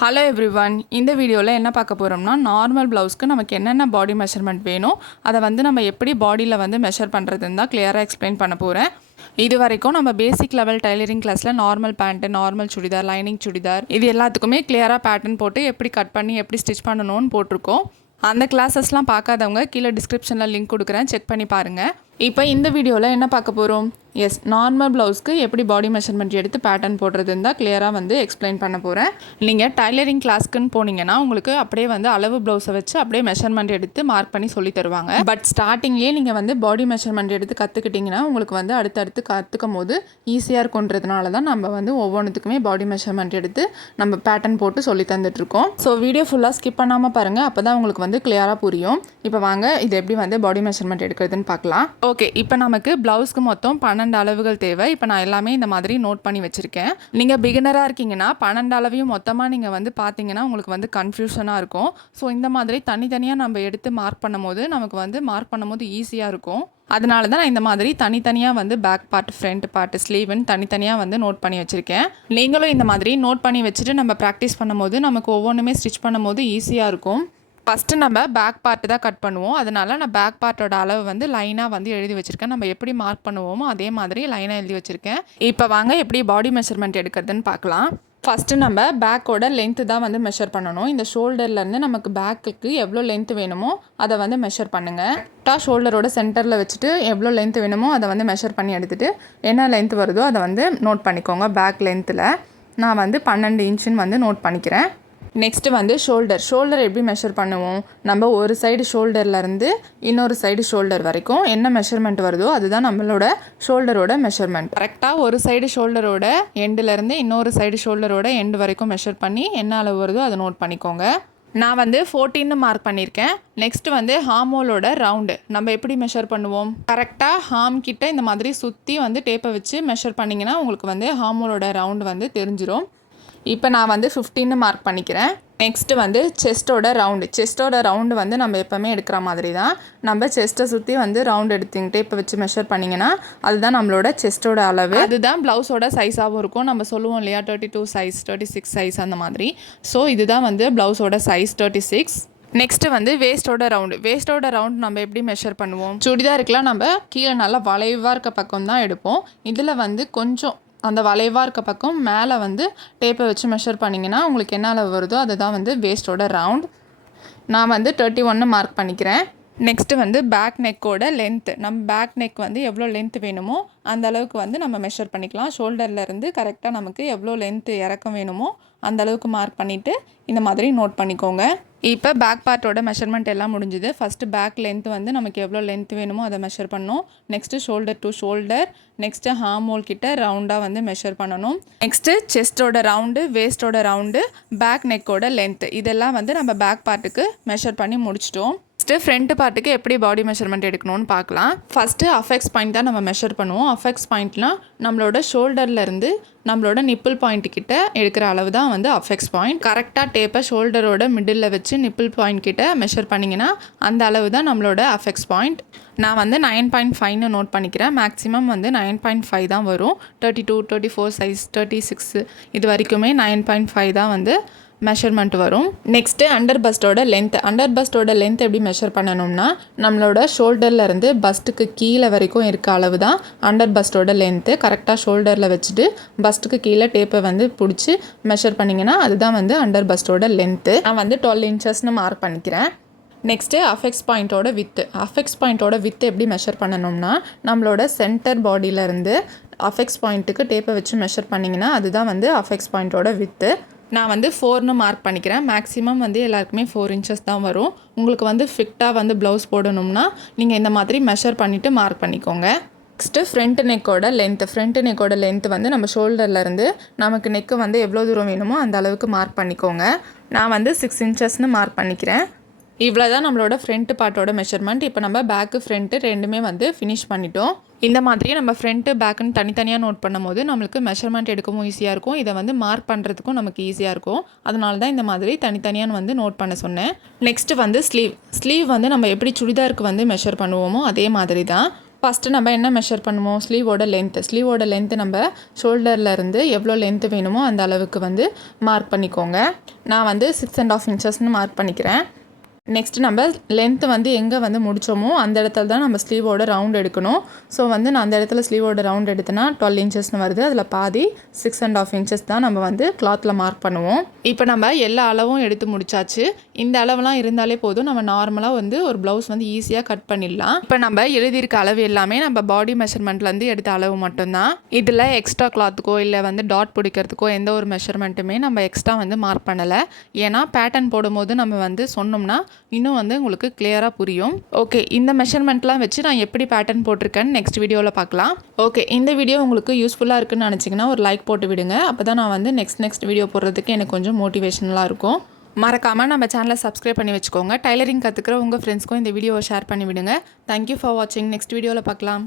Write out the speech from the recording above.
Hello everyone, இந்த வீடியோவில் என்ன பார்க்க போகிறோம்னா நார்மல் ப்ளவுஸ்க்கு நமக்கு என்னென்ன பாடி மெஷர்மெண்ட் வேணும், அதை வந்து நம்ம எப்படி பாடியில் வந்து மெஷர் பண்ணுறதுன்னு தான் கிளியராக எக்ஸ்பிளைன் பண்ண போகிறேன். இது வரைக்கும் நம்ம பேசிக் லெவல் டைலரிங் கிளாஸில் normal pant, normal churidar, lining churidar இது எல்லாத்துக்குமே கிளியராக பேட்டர்ன் போட்டு எப்படி கட் பண்ணி எப்படி ஸ்டிச் பண்ணணும்னு போட்டிருக்கோம். அந்த கிளாஸஸ்லாம் பார்க்காதவங்க கீழே டிஸ்கிரிப்ஷனில் லிங்க் கொடுக்குறேன், செக் பண்ணி பாருங்கள். இப்போ இந்த வீடியோவில் என்ன பார்க்க போகிறோம்? நார்மல் ப்ளவுஸ்க்கு எப்படி பாடி மெஷர்மெண்ட் எடுத்து பேட்டர்ன் போடுறதுன்னு தான் கிளியராக வந்து எக்ஸ்பிளைன் பண்ண போகிறேன். நீங்கள் டைலரிங் கிளாஸ்க்குன்னு போனீங்கன்னா உங்களுக்கு அப்படியே வந்து அளவு ப்ளவுஸை வச்சு அப்படியே மெஷர்மெண்ட் எடுத்து மார்க் பண்ணி சொல்லி தருவாங்க. பட் ஸ்டார்டிங்லேயே நீங்கள் வந்து பாடி மெஷர்மெண்ட் எடுத்து கற்றுக்கிட்டிங்கன்னா உங்களுக்கு வந்து அடுத்தடுத்து கற்றுக்கும் போது ஈஸியாக இருக்குன்றதுனால தான் நம்ம வந்து ஒவ்வொன்றுத்துக்குமே பாடி மெஷர்மெண்ட் எடுத்து நம்ம பேட்டர்ன் போட்டு சொல்லி தந்துட்டுருக்கோம். ஸோ வீடியோ ஃபுல்லாக ஸ்கிப் பண்ணாமல் பாருங்கள், அப்போ தான் உங்களுக்கு வந்து கிளியராக புரியும். இப்போ வாங்க இது எப்படி வந்து பாடி மெஷர்மெண்ட் எடுக்கிறதுன்னு பார்க்கலாம். ஓகே, இப்போ நமக்கு ப்ளவுஸ்க்கு மொத்தம் 12 அளவுகள் தேவை. இப்போ நான் எல்லாமே இந்த மாதிரி நோட் பண்ணி வச்சுருக்கேன். நீங்கள் பிகினராக இருக்கீங்கன்னா 12 அளவையும் மொத்தமாக நீங்கள் வந்து பார்த்தீங்கன்னா உங்களுக்கு வந்து கன்ஃபியூஷனாக இருக்கும். ஸோ இந்த மாதிரி தனித்தனியாக நம்ம எடுத்து மார்க் பண்ணும்போது நமக்கு வந்து மார்க் பண்ணும்போது ஈஸியாக இருக்கும். அதனால தான் நான் இந்த மாதிரி தனித்தனியாக வந்து பேக் பார்ட், ஃப்ரண்ட் பார்ட், ஸ்லீவ்னு தனித்தனியாக வந்து நோட் பண்ணி வச்சுருக்கேன். நீங்களும் இந்த மாதிரி நோட் பண்ணி வச்சுட்டு நம்ம ப்ராக்டிஸ் பண்ணும்போது நமக்கு ஒவ்வொன்றுமே ஸ்டிச் பண்ணும்போது ஈஸியாக இருக்கும். ஃபஸ்ட்டு நம்ம பேக் பார்ட்டு தான் கட் பண்ணுவோம். அதனால் நான் பேக் பார்ட்டோட அளவு வந்து லைனாக வந்து எழுதி வச்சுருக்கேன். நம்ம எப்படி மார்க் பண்ணுவோமோ அதே மாதிரி லைனாக எழுதி வச்சுருக்கேன். இப்போ வாங்க எப்படி பாடி மெஷர்மெண்ட் எடுக்கிறதுன்னு பார்க்கலாம். ஃபஸ்ட்டு நம்ம பேக்கோட லென்த்து தான் வந்து மெஷர் பண்ணணும். இந்த ஷோல்டர்லேருந்து நமக்கு பேக்குக்கு எவ்வளோ லென்த்து வேணுமோ அதை வந்து மெஷர் பண்ணுங்கள். கரெக்டாக ஷோல்டரோட சென்டரில் வச்சுட்டு எவ்வளோ லென்த்து வேணுமோ அதை வந்து மெஷர் பண்ணி எடுத்துகிட்டு என்ன லென்த்து வருதோ அதை வந்து நோட் பண்ணிக்கோங்க. பேக் லென்த்தில் நான் வந்து 12 இன்ச்சுன்னு வந்து நோட் பண்ணிக்கிறேன். நெக்ஸ்ட்டு வந்து ஷோல்டர் எப்படி மெஷர் பண்ணுவோம்? நம்ம ஒரு சைடு ஷோல்டர்லேருந்து இன்னொரு சைடு ஷோல்டர் வரைக்கும் என்ன மெஷர்மெண்ட் வருதோ அதுதான் நம்மளோட ஷோல்டரோட மெஷர்மெண்ட். கரெக்டாக ஒரு சைடு ஷோல்டரோட எண்டுலேருந்து இன்னொரு சைடு ஷோல்டரோட எண்டு வரைக்கும் மெஷர் பண்ணி என்ன அளவு வருதோ அதை நோட் பண்ணிக்கோங்க. நான் வந்து 14 மார்க் பண்ணியிருக்கேன். நெக்ஸ்ட்டு வந்து ஹார்மோலோட ரவுண்டு நம்ம எப்படி மெஷர் பண்ணுவோம்? கரெக்டாக ஹார்ம் கிட்ட இந்த மாதிரி சுற்றி வந்து டேப்பை வச்சு மெஷர் பண்ணிங்கன்னா உங்களுக்கு வந்து ஹார்மோலோட ரவுண்டு வந்து தெரிஞ்சிடும். இப்போ நான் வந்து 15 மார்க் பண்ணிக்கிறேன். நெக்ஸ்ட்டு வந்து செஸ்ட்டோட ரவுண்டு வந்து நம்ம எப்போவுமே எடுக்கிற மாதிரி தான். நம்ம செஸ்ட்டை சுற்றி வந்து ரவுண்ட் எடுத்துங்க டேப்பை வச்சு மெஷர் பண்ணிங்கன்னா அதுதான் நம்மளோட செஸ்ட்டோட அளவு. அதுதான் ப்ளவுஸோட சைஸாகவும் இருக்கும். நம்ம சொல்லுவோம் இல்லையா 32 சைஸ், 36 சைஸ் அந்த மாதிரி. ஸோ இதுதான் வந்து ப்ளவுஸோட சைஸ் 36. நெக்ஸ்ட்டு வந்து வேஸ்ட்டோட ரவுண்ட் நம்ம எப்படி மெஷர் பண்ணுவோம்? சுடிதாருக்குலாம் நம்ம கீழே நல்லா வளைவாக இருக்க பக்கம் தான் எடுப்போம். இதில் வந்து கொஞ்சம் அந்த வளைவாக இருக்க பக்கம் மேலே வந்து டேப்பை வச்சு மெஷர் பண்ணிங்கன்னா உங்களுக்கு என்ன அளவு வருதோ அதுதான் வந்து வேஸ்ட்டோட ரவுண்ட். நான் வந்து 31 மார்க் பண்ணிக்கிறேன். நெக்ஸ்ட்டு வந்து பேக் நெக்கோட லென்த்து. நம்ம பேக் நெக் வந்து எவ்வளோ லென்த்து வேணுமோ அந்த அளவுக்கு வந்து நம்ம மெஷர் பண்ணிக்கலாம். ஷோல்டர்லேருந்து கரெக்டாக நமக்கு எவ்வளோ லென்த்து இறக்கம் வேணுமோ அந்த அளவுக்கு மார்க் பண்ணிவிட்டு இந்த மாதிரி நோட் பண்ணிக்கோங்க. இப்போ பேக் பார்ட்டோட மெஷர்மெண்ட் எல்லாம் முடிஞ்சுது. ஃபஸ்ட்டு பேக் லென்த்து வந்து நமக்கு எவ்வளோ லென்த் வேணுமோ அதை மெஷர் பண்ணணும். Next shoulder to shoulder, next hormone கிட்ட ரவுண்டாக வந்து மெஷர் பண்ணணும். நெக்ஸ்ட்டு செஸ்ட்டோட ரவுண்டு, வேஸ்ட்டோட ரவுண்டு, பேக் நெக்கோட லென்த்து இதெல்லாம் வந்து நம்ம பேக் பார்ட்டுக்கு மெஷர் பண்ணி முடிச்சிட்டோம். ஃபஸ்ட்டு ஃப்ரண்ட் பார்ட்டுக்கு எப்படி பாடி மெஷர்மெண்ட் எடுக்கணும்னு பார்க்கலாம். ஃபஸ்ட்டு அஃபெக்ஸ் பாயிண்ட் தான் நம்ம மெஷர் பண்ணுவோம். அஃபெக்ஸ் பாயிண்ட்னால் நம்மளோட ஷோல்டர்லேருந்து நம்மளோட நிப்பிள் பாயிண்ட் கிட்ட எடுக்கிற அளவு தான் வந்து அஃபெக்ஸ் பாயிண்ட். கரெக்டாக டேப்பை ஷோல்டரோட மிடில் வச்சு நிப்பிள் பாயிண்ட் கிட்ட மெஷர் பண்ணிங்கன்னா அந்த அளவு தான் நம்மளோட அஃபெக்ஸ் பாயிண்ட். நான் வந்து 9.5ன்னு நோட் பண்ணிக்கிறேன். மேக்ஸிமம் வந்து 9.5 தான் வரும். 32, 34 சைஸ், 36 இது வரைக்குமே 9.5 தான் வந்து மெஷர்மெண்ட் வரும். நெக்ஸ்ட்டு அண்டர் பஸ்ட்டோட லென்த் எப்படி மெஷர் பண்ணணும்னா நம்மளோட ஷோல்டர்லேருந்து பஸ்ட்டுக்கு கீழே வரைக்கும் இருக்க அளவு தான் அண்டர் பஸ்ட்டோட லென்த்து. கரெக்டாக ஷோல்டரில் வச்சுட்டு பஸ்ட்டுக்கு கீழே டேப்பை வந்து பிடிச்சி மெஷர் பண்ணிங்கன்னா அதுதான் வந்து அண்டர் பஸ்ட்டோட லென்த்து. நான் வந்து 12 இன்ச்சஸ்னு மார்க் பண்ணிக்கிறேன். நெக்ஸ்ட்டு அஃபெக்ஸ் பாயிண்ட்டோட வித்து எப்படி மெஷர் பண்ணணும்னா நம்மளோட சென்டர் பாடியிலேருந்து அஃபெக்ஸ் பாயிண்ட்டுக்கு டேப்பை வச்சு மெஷர் பண்ணிங்கன்னா அதுதான் வந்து அஃபெக்ஸ் பாயிண்ட்டோட வித்து. நான் வந்து 4ன்னு மார்க் பண்ணிக்கிறேன். மேக்ஸிமம் வந்து எல்லாருக்குமே 4 இன்ச்சஸ் தான் வரும். உங்களுக்கு வந்து ஃபிட்டாக வந்து ப்ளவுஸ் போடணும்னா நீங்கள் இந்த மாதிரி மெஷர் பண்ணிவிட்டு மார்க் பண்ணிக்கோங்க. நெக்ஸ்ட்டு ஃப்ரண்ட் நெக்கோட லென்த் வந்து நம்ம ஷோல்டர்லேருந்து நமக்கு நெக்கு வந்து எவ்வளோ தூரம் வேணுமோ அந்த அளவுக்கு மார்க் பண்ணிக்கோங்க. நான் வந்து 6 இன்ச்சஸ்னு மார்க் பண்ணிக்கிறேன். இவ்வளோ தான் நம்மளோட ஃப்ரண்ட் பார்ட்டோட மெஷர்மெண்ட். இப்போ நம்ம பேக்கு ஃப்ரண்ட்டு ரெண்டுமே வந்து ஃபினிஷ் பண்ணிட்டோம். இந்த மாதிரியே நம்ம ஃப்ரண்ட்டு பேக்குன்னு தனித்தனியாக நோட் பண்ணும்போது நம்மளுக்கு மெஷர்மெண்ட் எடுக்கவும் ஈஸியாக இருக்கும். இதை வந்து மார்க் பண்ணுறதுக்கும் நமக்கு ஈஸியாக இருக்கும். அதனால தான் இந்த மாதிரி தனித்தனியாக வந்து நோட் பண்ண சொன்னேன். நெக்ஸ்ட்டு வந்து ஸ்லீவ் வந்து நம்ம எப்படி சுடிதாருக்கு வந்து மெஷர் பண்ணுவோமோ அதே மாதிரி தான். ஃபஸ்ட்டு நம்ம என்ன மெஷர் பண்ணுவோம், ஸ்லீவோட லென்த்து நம்ம ஷோல்டரில் இருந்து எவ்வளோ லென்த்து வேணுமோ அந்த அளவுக்கு வந்து மார்க் பண்ணிக்கோங்க. நான் வந்து 6.5 இன்ச்சஸ்னு மார்க் பண்ணிக்கிறேன். நெக்ஸ்ட்டு நம்ம லென்த்து வந்து எங்கே வந்து முடித்தோமோ அந்த இடத்துல தான் நம்ம ஸ்லீவோட ரவுண்ட் எடுக்கணும். ஸோ வந்து நான் அந்த இடத்துல ஸ்லீவோட ரவுண்ட் எடுத்தேன்னா 12 இன்ச்சஸ்னு வருது. அதில் பாதி 6.5 இன்ச்சஸ் தான் நம்ம வந்து கிளாத்தில் மார்க் பண்ணுவோம். இப்போ நம்ம எல்லா அளவும் எடுத்து முடிச்சாச்சு. இந்த அளவுலாம் இருந்தாலே போதும், நம்ம நார்மலாக வந்து ஒரு ப்ளவுஸ் வந்து ஈஸியாக கட் பண்ணிடலாம். இப்போ நம்ம எழுதியிருக்க அளவு எல்லாமே நம்ம பாடி மெஷர்மெண்ட்லேருந்து எடுத்த அளவு மட்டும்தான். இதில் எக்ஸ்ட்ரா கிளாத்துக்கோ இல்லை வந்து டாட் பிடிக்கிறதுக்கோ எந்த ஒரு மெஷர்மெண்ட்டுமே நம்ம எக்ஸ்ட்ரா வந்து மார்க் பண்ணலை. ஏன்னா பேட்டர்ன் போடும்போது நம்ம வந்து சொன்னோம்னா இன்னும் வந்து உங்களுக்கு கிளியராக புரியும். ஓகே, இந்த மெஷர்மெண்ட்லாம் வச்சு நான் எப்படி பேட்டர்ன் போட்டிருக்கேன்னு நெக்ஸ்ட் வீடியோவில் பார்க்கலாம். ஓகே, இந்த வீடியோ உங்களுக்கு யூஸ்ஃபுல்லாக இருக்குன்னு நினச்சிங்கன்னா ஒரு லைக் போட்டு விடுங்க. அப்போ தான் நான் வந்து நெக்ஸ்ட் வீடியோ போடுறதுக்கு எனக்கு கொஞ்சம் மோட்டிவேஷனலாக இருக்கும். மறக்காமல் நம்ம சேனலை சப்ஸ்கிரைப் பண்ணி வச்சுக்கோங்க. டைலரிங் கற்றுக்கிற உங்கள் ஃப்ரெண்ட்ஸ்க்கும் இந்த வீடியோவை ஷேர் பண்ணி விடுங்க. தேங்க்யூ ஃபார் வாட்சிங். நெக்ஸ்ட் வீடியோவில் பார்க்கலாம்.